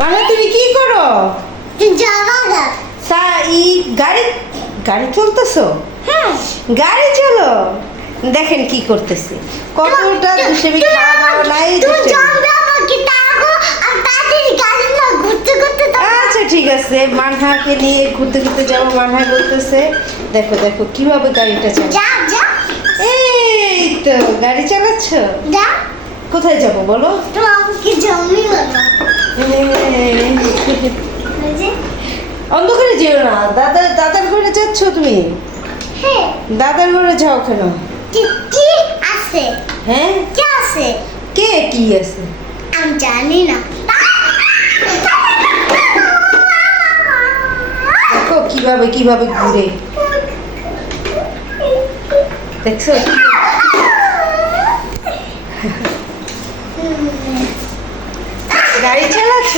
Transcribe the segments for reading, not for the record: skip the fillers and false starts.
মানে তুমি কি করো? গাড়ি গাড়ি চলতেছো? হ্যাঁ গাড়ি চলো। দেখেন কি করতেছে, কতটা দুষ্টামি, খাওয়া দাওয়া নাই দুষ্টামি। আচ্ছা ঠিক আছে, মানহাকে নিয়ে ঘুরতে ঘুরতে যাবো। মানহা বলতেছে দেখো দেখো কিভাবে গাড়িটা চালাচ্ছে। এই তো গাড়ি চালাচ্ছ। কোথায় যাবো বলো? অন্ধকারে যেও না, দাদার ঘরে যাচ্ছ তুমি? দাদার ঘরে যাও কেন? হ্যাঁ কে কি আছে? আমি জানি না। দেখো কিভাবে কিভাবে ঘুরে, দেখছো? গাড়ি চালাচ্ছ?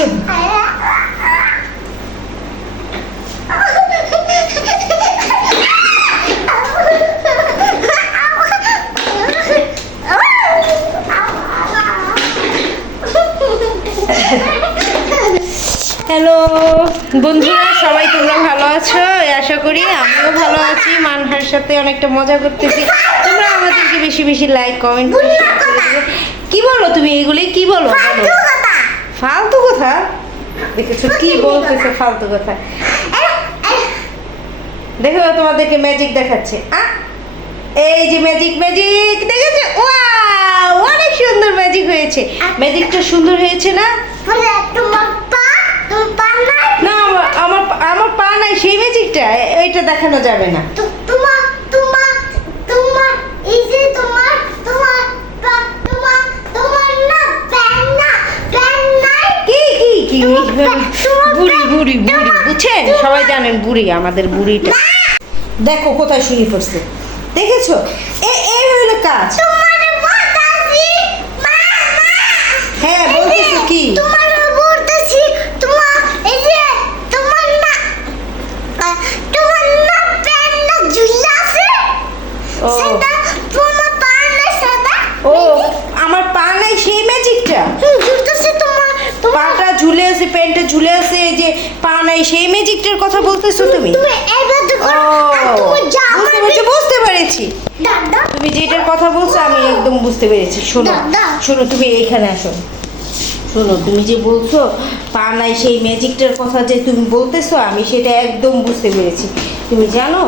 হ্যালো বন্ধুরা, সবাই তোমরা ভালো আছো? আশা করি আমিও ভালো আছি। মানহার সাথে অনেকটা মজা করতেছি। তোমরা আমাদেরকে বেশি বেশি লাইক কমেন্ট করে দেবে। কি বলো তুমি এগুলি? কি বলো? বলো ফালতু কথা। দেখেছো কি বলতেছে ফালতু কথা। দেখো তোমাদেরকে ম্যাজিক দেখাচ্ছে। এই যে ম্যাজিক ম্যাজিক দেখেছো? ওয়াও, অনেক সুন্দর ম্যাজিক হয়েছে। ম্যাজিকটা সুন্দর হয়েছে না? না আমার আমার পা নাই, সেই ম্যাজিকটা এইটা দেখানো যাবে না। বুড়ি বুড়ি বুড়ি বুঝছেন, সবাই জানেন বুড়ি, আমাদের বুড়িটা দেখো কোথায় শুয়ে পড়ছে, দেখেছো? এই হইলো কাজ। হ্যাঁ বলতেছি কি? ও আমার পা নাই, সেই ম্যাজিকটা পাটা ঝুলে আছে, প্যান্টে ঝুলে আছে, এই যে পা নাই, সেই ম্যাজিকটার কথা বলতেছো তুমি? বুঝতে পেরেছি, তুমি যেটার কথা বলছো আমি একদম বুঝতে পেরেছি। শোনো শোনো, তুমি এইখানে আসো। শোনো, তুমি যে বলছো পা নাই, সেই ম্যাজিকটার কথা যে তুমি বলতেছো, আমি সেটা একদম বুঝতে পেরেছি। তুমি জানো,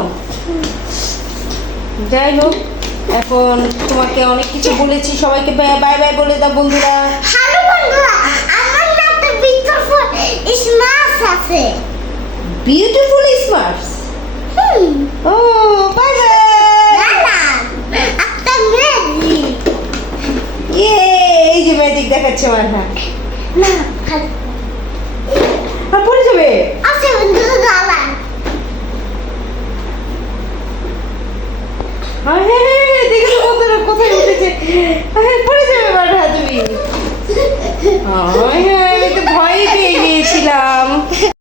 যাই হোক, এখন তোমাকে অনেক কিছু বলেছি, সবাইকে বাই বাই বলে দাও বন্ধুরা। হ্যালো বন্ধুরা, আমার নামটা বিউটিফুল স্মার্টস আছে। Beautiful smarts? ও বাই বাই। একটা ম্যাজিক। এই যে ম্যাজিক দেখাচ্ছে মানহা। না আর পড়ে যাবে। আছে বন্ধুরা, দাঁড়ান। হ্যাঁ